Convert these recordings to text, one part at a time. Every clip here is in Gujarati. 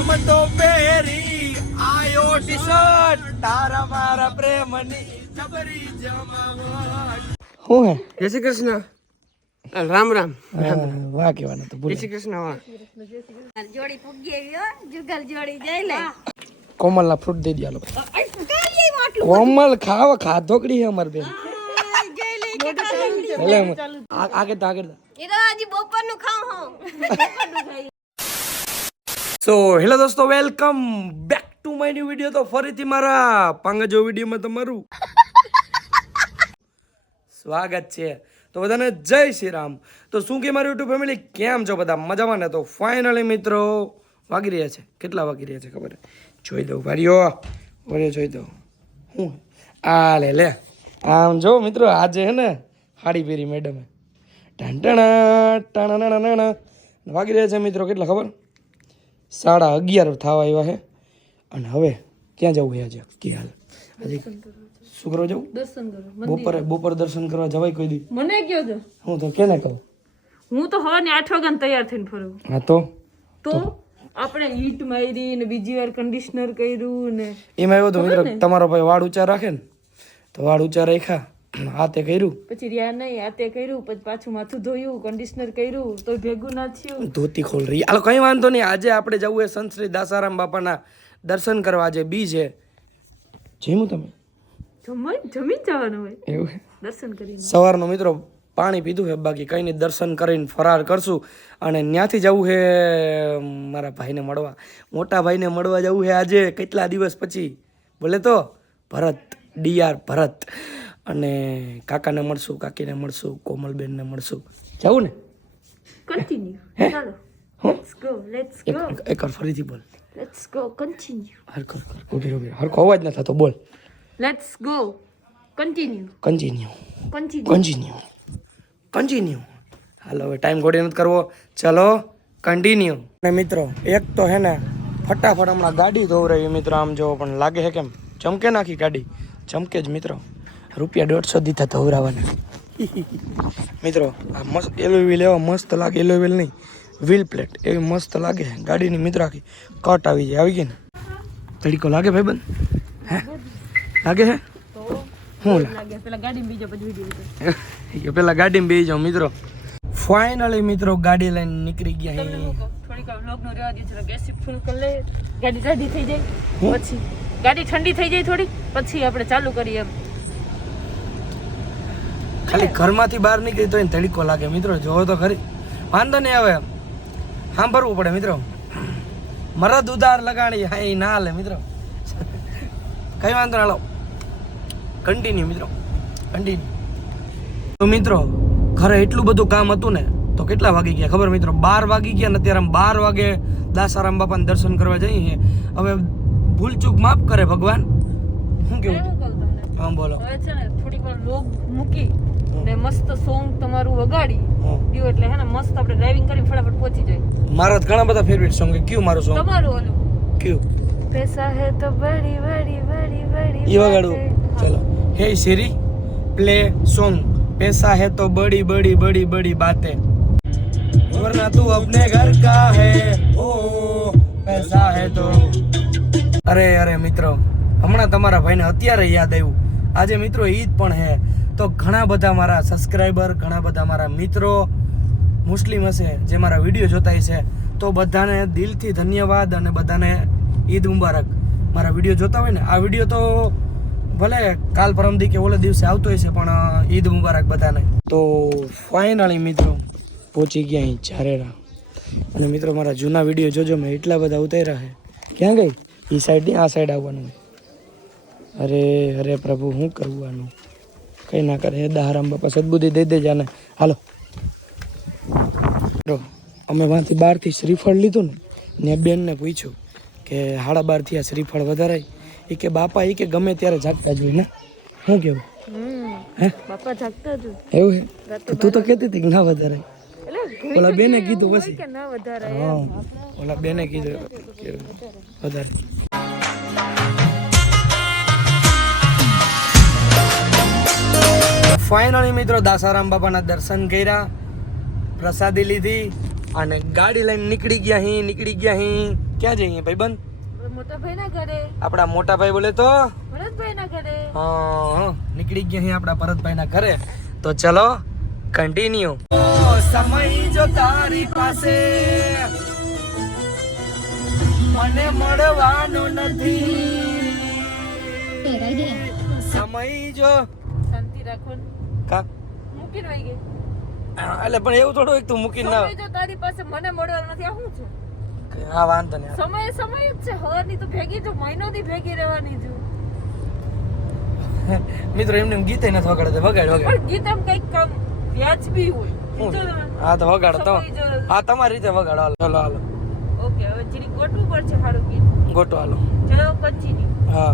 રમતો પહેરી આયો ટી-શર્ટ તારા મારા પ્રેમની જબરી જમાવટ. શું હે? જય શ્રી કૃષ્ણ. રામ રામ. વાહ કહેવાનું તો જય શ્રી કૃષ્ણ. વાહ જોડી પૂગી આવ્યો જુગલ જોડી જઈ લે કોમલના ફ્રૂટ દઈ દે. કોમલ ખાધોકડી હે અમાર બેન. આગળ બપોરનું ખાવ હું સો હેલો દોસ્તો, welcome back to my new video. તો ફરીથી મારા પાંગજો વિડીયોમાં તમારું સ્વાગત છે. તો બધાને જય શ્રી રામ. તો શું કે મારી યુટ્યુબ ફેમિલી કેમ છો બધા? મજામાં ને? તો ફાઇનલી મિત્રો વાગી રહ્યા છે. કેટલા વાગી રહ્યા છે ખબર? જોઈ દઉં ભાઈઓ, જોઈ દઉં. હું આ લે આમ જો મિત્રો, આજે હે ને સાડી પહેરી મેડમે. ટાણા વાગી રહ્યા છે મિત્રો કેટલા ખબર? 11:30 થવા આવ્યા છે. અને હવે ક્યાં જવું છે આજે? કે હાલ આજે શું કરવા જવું? દર્શન કરવા. બપોર દર્શન કરવા જવાય કોઈ દી? મને કયો છો? હું તો કેને કહું? હું તો હવાને 8 વાગ્યાને તૈયાર થઈને ફરું. હા તો આપણે હીટ મારી ને બીજી વાર કન્ડિશનર કર્યું ને એમાં એવું તો મિત્રો, તમારો ભાઈ વાળ ઊંચા રાખે ને તો વાળ ઊંચા રાખ્યા, હાથે કર્યું, પછી રહ્યા નહીં હાથે કર્યું, પછી પાછું માથું ધોયું, કન્ડિશનર કર્યું તો ભેગું ના થયું. ધોતી ખોલ રહી. હાલો કઈ વાંધો નહીં. આજે આપણે જવું છે સંત શ્રી દાસારામ બાપાના દર્શન કરવા. આજે બી છે. જેમું તમે જમીન જવાનું હોય એવું દર્શન કરીને. સવારનો મિત્રો પાણી પીધું છે, બાકી કઈ નહીં. દર્શન કરીને ફરાર કરશું અને ત્યાંથી જવું છે મારા ભાઈને મળવા, મોટા ભાઈને મળવા જવું છે આજે કેટલા દિવસ પછી. બોલે તો ભરત, ડીઆર ભરત. અને કાકાને મળશું, કાકીને મળશું, કોમલબેનને મળશું. જવું ને? કન્ટિન્યુ. ચાલો લેટ્સ ગો. એકવાર ફરીથી બોલ. Let's go continue. હરખો હરખો અવાજ ન થતો. બોલ. Let's go continue. કન્ટિન્યુ. હાલો હવે ટાઈમ ગોડી નથી કરવો, ચલો કન્ટિન્યુ. અને મિત્રો એક તો હે ને ફટાફટ હમણાં ગાડી ધોવરાવી મિત્રો. આમ જો પણ લાગે છે કેમ ચમકે નાખી ગાડી? ચમકે જ મિત્રો. ₹150 દીધા ધોવરાવાના મિત્રો. આ મસ્ત એલોવેલ લેવા મસ્ત લાગે. એલોવેલ નહીં, વ્હીલ પ્લેટ એવી મસ્ત લાગે ગાડીની મિત્રો. આખી કટ આવી જાય. આવી ગઈ ને તડીકો લાગે ભાઈબંધ? હે લાગે હે? હું લાગે પેલા ગાડીમાં બીજો પછી વિડિયો પેલા ગાડીમાં બેસી જાઉં મિત્રો. ફાઇનલી મિત્રો ગાડી લઈને નીકળી ગયા. થોડીક વ્લોગ નો રહેવા દે, જરા ગેસ ફૂલ કરી લે. ગાડી ઠંડી થઈ જાય પછી ગાડી ઠંડી થઈ જાય થોડી પછી આપણે ચાલુ કરીએ. એમ ખાલી ઘરમાંથી બહાર નીકળી તો એને તડીકો લાગે મિત્રો. જોવો તો ખરી. વાંધો નહીં, હવે સાંભળવું પડે મિત્રો. મરદ ઉધાર લગાણી હા એ ના હાલે મિત્રો. કઈ વાંધો ના. હાલો કન્ટિન્યુ મિત્રો, કન્ટિન્યુ. તો મિત્રો ઘરે એટલું બધું કામ હતું ને તો કેટલા વાગી ગયા ખબર મિત્રો? 12 વાગી ગયા ને અત્યારે 12 વાગે દાસારામ બાપાને દર્શન કરવા જઈએ. હવે ભૂલચૂક માફ કરે ભગવાન. શું કેવું? હા બોલો. હવે છે ને થોડીક વાર લોગ મૂકી ને મસ્ત સોંગ તમારું વગાડી દીધું એટલે હે ને મસ્ત આપણે ડ્રાઇવિંગ કરીને ફટાફટ પહોંચી જાય. મારા ઘણા બધા ફેવરિટ સોંગ. કયું મારું સોંગ? તમારું ઓલું કયું? પૈસા હે તો બડી બડી બડી બડી ये वगाड़ू. चलो हे सिरी प्ले सॉन्ग. पैसा है तो बड़ी बड़ी बड़ी बड़ी बातें, वरना तू अपने घर का है. ओ पैसा है तो. અરે મિત્રો, હમણાં તમારા ભાઈને અત્યારે યાદ આવ્યું. આજે મિત્રો ઈદ પણ હે. તો ઘણા બધા મારા સબસ્ક્રાઈબર, ઘણા બધા મારા મિત્રો મુસ્લિમ હશે જે મારા વિડીયો જોતા હશે. તો બધાને દિલથી ધન્યવાદ અને બધાને ઈદ મુબારક. મારા વિડીયો જોતા હોય ને, આ વિડીયો તો ભલે કાલ પરમદી કે ઓલે દિવસે આવતો હશે પણ ઈદ મુબારક બધાને. તો ફાઇનલી મિત્રો પહોંચી ગયા અહીં ઝારેરા. અને મિત્રો મારા જૂના વિડીયો જોજો, મેં એટલા બધા ઉતાર્યા છે. ક્યાં ગઈ? એ સાઈડ નહીં, આ સાઈડ આવવાનું. અરે પ્રભુ શું કરવાનું? કંઈ ના કરે. દાસારામ બાપા સદબુદ્ધિ દઈ દેજા ને. હાલો અમે વાંથી બહારથી શ્રીફળ લીધું ને બેનને પૂછ્યું કે 12:30 આ શ્રીફળ વધારાય. એ કે બાપા એ કે ગમે ત્યારે જાગતા જ હોય ને. શું કેવું? હે બાપા જાગતા જ એવું હે? તું તો કહેતી હતી કે ના વધારાય. ઓલા બેને કીધું પછી. કે ના વધારે. હા ઓલા બેને કીધું કે વધારે. ફાઇનલી મિત્રો દાસારામ બાપાના દર્શન કર્યા, પ્રસાદી લીધી અને ગાડી લઈને નીકળી ગયા હી ક્યાં જઈએ ભાઈબંધ મોટા ભાઈ ના ઘરે. આપણા મોટા ભાઈ બોલે તો ભરતભાઈ ના ઘરે. હા નીકળી ગયા હી આપણા ભરતભાઈ ના ઘરે. તો ચલો કન્ટિન્યુ. સમય જો તારી પાસે મને મળવાનો નથી, સમય જો શાંતિ રાખો ને. કા મૂકીને વહી ગઈ. એટલે પણ એવું થોડું એક તું મૂકીને ના સમય જો તારી પાસે મને મળવાનું નથી, આ શું છે? હા વાંધો નહીં. સમય જ છે. હવાની તો ભેગી છું, મહિનોથી ભેગી રહેવાની છું. મિત્રો એમને ગીતે નથી વગાડે, વગાડ પણ ગીત આમ કઈક કામ વ્યાજબી હોય. હા તો વગાડો તો. સમય જો- હા તમારી રીતે વગાડો. હાલો હાલો ઓકે, હવે જીરી ગોઠવું પડશે સારું ગીત. ગોટો હાલો. ચલો કન્ટિન્યુ. હા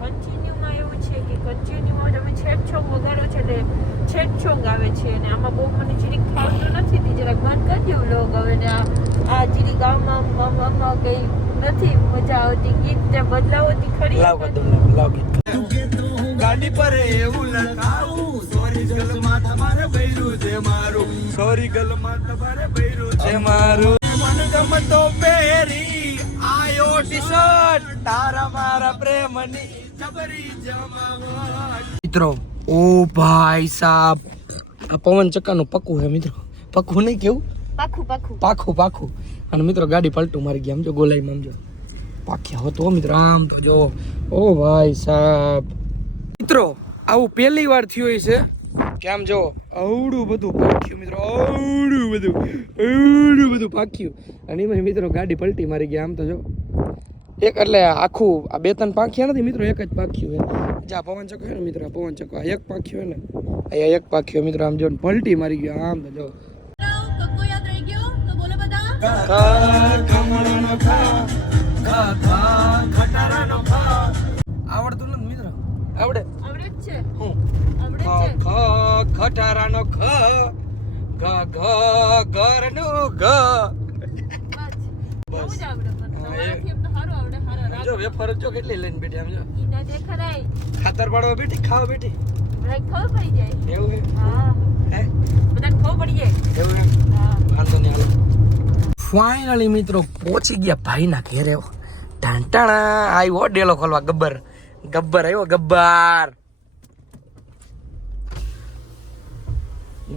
કન્ટિન્યુમાં એવું છે કે કન્ટિન્યુમાં તમે છેટ સોંગ વગાડો છો એટલે છેટ સોંગ આવે છે અને આમાં બહુ મને જીરીક ફાવતું નથી તે જરાક બંધ કરી દેવું લોગ હવે ને આ જીરીક આમાં કઈ નથી મજા આવતી. ગીત તે બદલાવતી ખરી. લાવ કર દો, લાવ ગીત. ગાડી પર એવું લખાવું સોરી ગલમાં તમારે બૈરું છે મારું, સોરી ગલમાં તમારે બૈરું છે મારું. મન ગમતો પહેરી આયો ટી-શર્ટ તારા મારા પ્રેમની જબરી જમાવટ. મિત્રો ઓ ભાઈ સાહેબ આ પવન ચક્કાનું પક્કું હે મિત્રો. પક્કું નહીં કેવું પાખું. અને મિત્રો ગાડી પલટું મારી ગયા. આમ જો ગોલાઈમાં આમ જો પાખ્યા હો તો મિત્રો આમ તો જો. ઓ ભાઈ સાહેબ મિત્રો આવું પહેલી વાર થયું છે કે આમ જો આવડું બધું પાખ્યું મિત્રો, આવડું બધું પાખ્યું. અને એમાં મિત્રો ગાડી પલટી મારી ગયા. આમ તો જો એક એટલે આખું આ બે ત્રણ પાખ્યા નથી મિત્રો, એક જ પાખ્યું હે. જા પવન ચક્કો હે ને મિત્રો, આ પવન ચક્કો આ એક પાખ્યું હે ને, અહીંયા એક પાખ્યું મિત્રો. આમ જો પલટી મારી ગયો. આમ તો જો આવડતું નથી મિત્રો. આવડે આવડે જ છે. હું આવડે જ છે. ખટારાનો ખ ઘરનું ઘ. બહુ જ આવડે પણ તમારાથી એમ તો સારું આવડે. સારા રાગ જો વેફર જો કેટલી લઈને બેઠી. આમ જો ઈના જે ખરાય ખાતર પાડવા બેઠી, ખાવા બેઠી. બધાય ખબર પડી જાય. એવું હે હા, હે બધાને ખબર પડી જાય. એવું હે. હા. વાંધો નહીં હાલો. ફાઇનલી મિત્રો પહોંચી ગયા ભાઈના ઘેરે. ટાંટાણા આવ્યો ડેલો ખોલવા. ગબ્બર આવ્યો.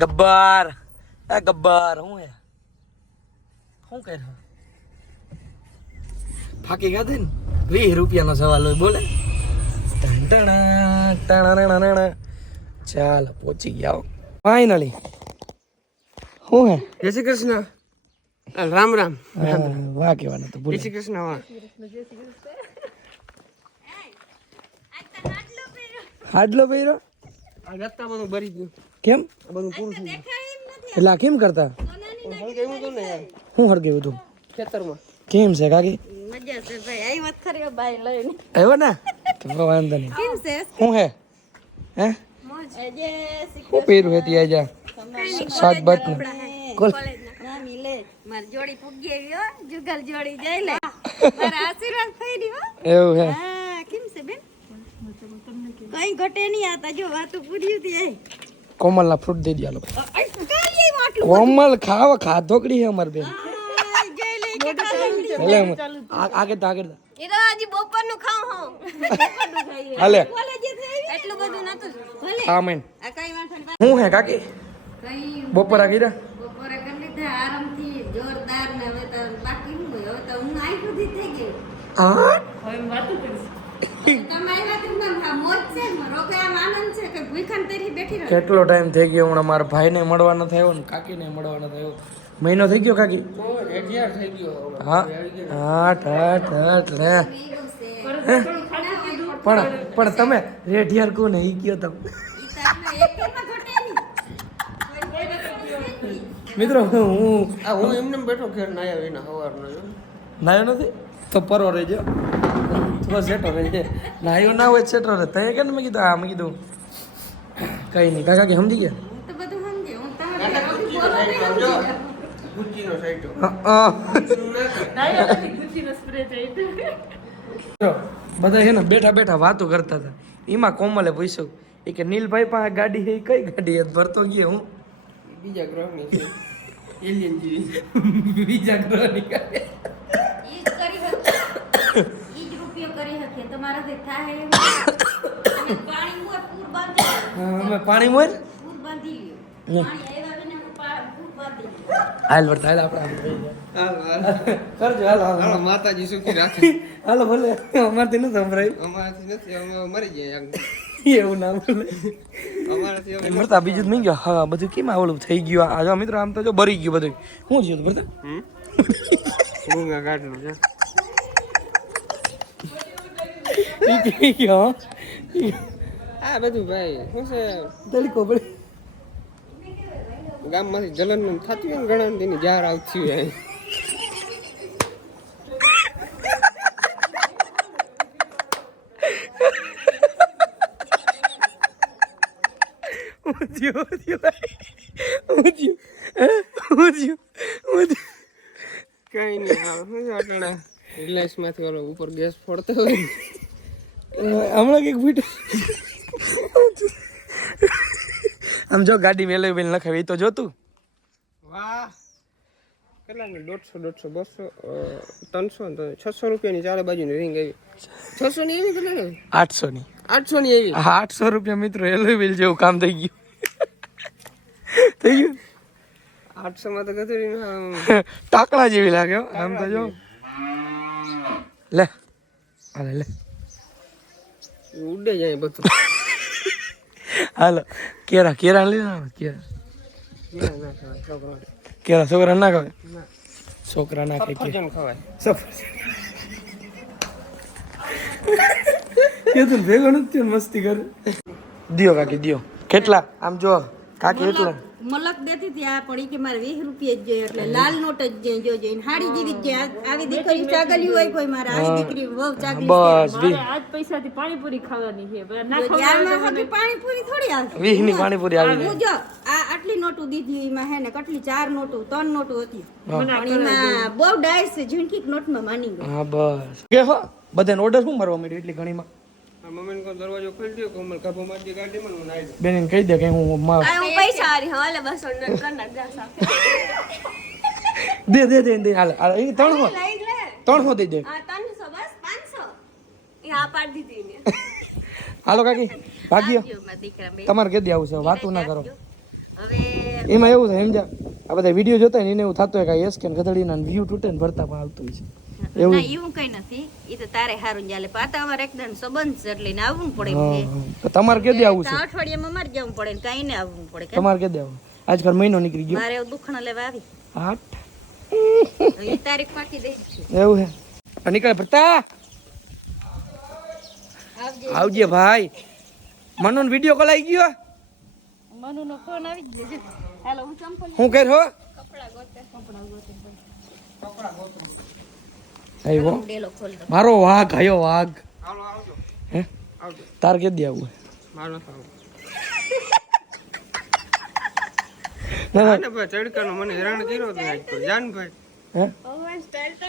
ગબ્બર એ ગબ્બર હું હે શું કરે? ફાકી ગાધે ને 20 રૂપિયાનો સવાલ હોય. બોલે ટાંટાણા. ચાલ પહોંચી ગયા ફાઇનલી. શું હે? જય શ્રી કૃષ્ણ. રામ રામ. વાહ કહેવાના તો જય શ્રી કૃષ્ણ. વાહ. હાડલો પહેર્યો. આ રસ્તા બધું ભરી ગયું. કેમ આ બધું પૂરું થઈ ગયું. એટલે આ કેમ કરતા? હળગાવ્યું હતું ને યાર શું હળગાવ્યું તું? ખેતરમાં. કેમ છે કાકી? મજા છે ભાઈ. આવી વાત ખરી બાઈ લઈને. આવ્યો ને તો વાંધો નહીં. કેમ છે? શું હે હે આજે શું પહેર્યું હતી આજે? સાત બાત ને કોલ નામી લે માર જોડી પૂગી આવી હો. જુગલ જોડી જઈ લે. મારા આશીર્વાદ થઈ રહ્યો. એવું હે. હા કેમ છે બેન? કઈ ઘટે નહીં. આતા જો વાતો પૂરી હતી. કોમલના ફ્રૂટ દઈ દે. કાઈ માટલું કોમલ ખાધોકડી હે અમાર બેન. જઈ લે કે ખાલી. એટલે આગળ એ તો આજે બપોરનું ખાવ હું. હાલે કોલેજે થઈ એટલું બધું નતું. ભલે હા મેન આ કઈ વાંધો નહીં. શું હે કાકી? કઈ બપોરા કર્યા? બપોરે કરી લીધા આરામથી જોરદાર ને હવે તો બાકી શું હોય? હવે તો ઊંઘ આઈ સુધી થઈ ગઈ. હા હવે એમ વાતું કરીશ. તમે આવ્યા તો મને મોજ છે ને રોકે આમ આનંદ છે કે ભૂખાન તરી બેઠી રહો. કેટલો ટાઈમ થઈ ગયો હમણાં મારા ભાઈને મળવાનો થયો ને કાકીને મળવાનો થયો. મહિનો થઈ ગયો કાકી? રેડિયાર થઈ ગયો હવે. હા હા ઠ લે. પણ તમે રેઢિયાર કોને ઈ કયો તમે? ઈ તો આપણે એકેમાં ઘટે નહીં. મિત્રો હું આ હું એમને બેઠો ઘેર નાયા વિના સવારનો જો. નાયો નથી તો પરો રહેજો તો સેટો રહેજે. નાયો ના હોય સેટો રહે. તય કે મેં કીધું મેં કીધું કઈ નહીં કાકા કે સમજી ગયા. હું તો બધું સમજે. હું તમારે જો ગુચ્ચીનો સાઈડો. નાયા નથી, ગુચ્ચીનો સ્પ્રે થઈ. બધા છે ને બેઠા બેઠા વાતો કરતા હતા. એમાં કોમલે પૂછ્યું એ કે નીલભાઈ પાસે ગાડી છે, કઈ ગાડી હે? ભરતો ગયો હું બીજા ગ્રહની છે. એલિયન જેવી. બીજા ગ્રહ નીકળે. ઈ જ કરી શકે ઈ જ રૂપિયો કરી શકે તમારાથી થાય એમ અને પાણી મોર પૂર બાંધી લ્યો. અમે પાણી મોર પૂર બાંધી લ્યો પાણી આવ્યા વિના પૂર બાંધી લ્યો. હાલ વર્તા હાલ આપણે કરજો હાલ હાલ હાલો માતાજી સુખી રાખે. હાલો ભલે અમારથી નથી સંભળાયું અમારાથી નથી, અમે મરી જાય એવું ના બોલે અમારાથી અમે ભરતા બીજું જ નહીં ગયો હા બધું કેમ ઓલું થઈ ગયું આ જો મિત્રો આમ તો જો બરી ગયું બધું શું થયું ભરતા મૂંગા કાઢલું છે. ઈ કે ગયો આ બધું ભાઈ શું છે, તડકો પડી ગામમાંથી જલન થતું હોય ને ઘણા તેની જાર આવતી હોય. કઈ નહીં આ શું છે અટણા રિલાયન્સ માંથી ઓલો ઉપર ગેસ ફોડતો હોય ને. હમણાં કઈક ફૂટ આમ જો ગાડી વેલે વેલ નખાવી તો જોતું વાહ કેટલા ને 150 200 300 600 રૂપિયાની ચારે બાજુની રિંગ આવી. 600 ની એવી કેટલા ને 800 ની 800 ની એવી. હા 800 રૂપિયા મિત્રો એલો વેલ જેવું કામ થઈ ગયું થઈ ગયું 800 માં તો ગધેડી ટાકડા જેવી લાગે હો. આમ તો જો લે હાલે લે ઉડે જાય બધું. હાલો કેરા કેરા લઈ ના કેરા ના ના ખાવાય, છોકરા કેરા છોકરા ના ખાવે ના છોકરા ના ખાય કે સફરજન ખવાય. કે તું ભેગો નથી થયો ને મસ્તી કરે દિયો કાકી દિયો કેટલા આમ જો કાકી એટલા મલક દેતી હતી આ પડી કે મારે 20 રૂપિયા જ જોઈએ એટલે લાલ નોટ જ જોજો હાડી જેવી જ આવી દીકરી ચાગલી હોય કોઈ મારે આવી દીકરી બહુ ચાગલી બસ મારે આજ પૈસાથી પાણીપુરી ખાવાની છે પણ ના ત્યારમાં હતી પાણીપુરી થોડી આવશે 20 ની પાણીપુરી આવી હું જો આ આટલી નોટો દીધી એમાં હે ને કેટલી 4 નોટો 3 નોટો હતી પણ એમાં બહુ ડાયસ છે ઝીણકી નોટમાં માની ગયો હા બસ કે હો બધાને ઓર્ડર શું મારવા માંડ્યો એટલી ઘણીમાં મમ્મીને કોઈ દરવાજો ખોલી દો કોમલ કાપો મારી ગાડીમાં હું નાઈ દઉં. બેન કહી દે કે હું હું પૈસા હારી હા લે 200 નોટ કર નાખ જા સાફ દે દે દે દે હાલ હાલ એ 300 લઈ લે 300 દઈ દે આ 300 બસ 500 એ આ પાડી દીધી ને હાલો કાકી ભાગ્યો જો મારા દીકરા બે તમારે કેદી આવું છે વાતો ના કરો હવે એમાં એવું છે સમજા આ બધા વિડીયો જોતા હોય ને એને એવું થતું હોય કે એસ કે ગધડીના વ્યૂ તૂટે ને ભરતા પણ આવતું હોય છે એવું ના એવું કઈ નથી ઈ તો તારે હારું ચાલે પાતા અમારે એકદમ સંબંધ છે એટલે ને આવવું પડે હા, હા. તો તમારે કેદી આવું છે અઠવાડિયામાં મારે જવું પડે ને કઈ ને આવવું પડે કેમ? તમારે કેદી આવું આજકાલ મહિનો નીકળી ગયો મારે દુખણા લેવા આવી 8 એ તારીખ પાકી દઈ છે એવું છે આ નીકળે ભરતા આવજે ભાઈ મનોન વિડીયો કોલ આવી ગયો મનુનો ફોન આવી જ ગયો હાલો હું ચંપલ હું કર હો કપડા ગોતે આવ્યો ડેલો ખોલ દો મારો વાઘ આયો વાઘ હાલો આવજો હે આવજો. તાર કેદી આવું મારો નથી આવવું. ના ના આને ભાઈ તડકાનો મને હેરાન કર્યો હતો આજ તો. જાન ભાઈ હે ભગવાન સ્ટાઇલ તો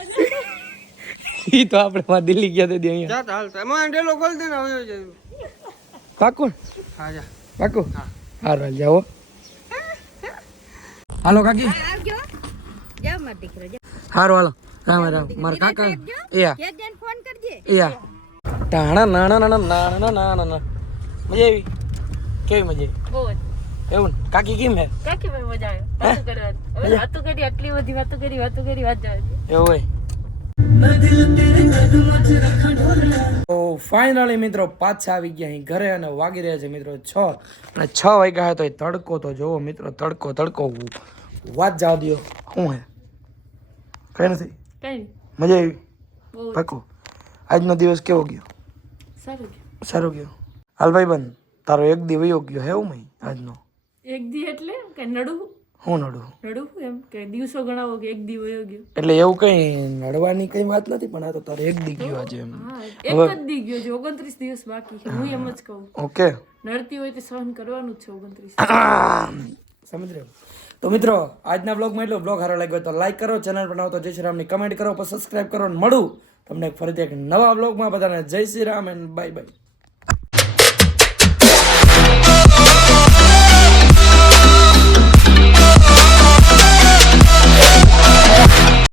ઈ તો આપણે માં દિલ્હી ગયા તે દી અહીંયા જાતા હાલતા એમાં ડેલો ખોલ દે ને હવે જાય. પાકું હા જા પાકું હારું હાલ જાઓ હાલો કાકી આવજો જા માર દીકરો જા હારું હાલો રામ રામ મારા કાકા યા એક જણ ફોન કરજે યા ટાણા નાના નાના નાના નાના મજા આવી કેવી મજા બહુ જ આવી એવું ને? કાકી કેમ હે કાકી ભાઈ મજા આવે વાતો કરવા હવે વાતો કરી આટલી બધી વાતો કરી વાત જવા દે એવું હોય તો ફાઇનલી મિત્રો પાછા આવી ગયા અહીં ઘરે અને વાગી રહ્યા છે મિત્રો 6 અને 6 વાગ્યા હોય તો એ તડકો તો જોવો મિત્રો તડકો તડકો વાત જવા દો શું હે કઈ નથી કઈ મજા આવી બહુ પાકું આજનો દિવસ કેવો ગયો સારું સારો ગયો હાલ ભાઈ બંધ તારો એક દી વયો ગયો હે મય આજનો એક દી એટલે કે નડું હું નડું એમ કે દિવસો ગણાવો કે એક દી વયો ગયો એટલે એવું કઈ નડવાની કઈ વાત નથી પણ આ તો તારો એક દી ગયો આજે એમ હા એક જ દી ગયો છે 29 દિવસ બાકી છે હું એમ જ કહું ઓકે નડતી હોય તો સહન કરવાનું જ છે 29 સમજ રહ્યો તો મિત્રો આજના બ્લોગમાં એટલો બ્લોગ સારો લાગ્યો તો લાઈક કરો ચેનલ પર નવો તો જય શ્રી રામની કમેન્ટ કરો પછી સબસ્ક્રાઇબ કરો અને મળું તમને ફરીથી એક નવા બ્લોગમાં બધાને જય Shri Ram and bye bye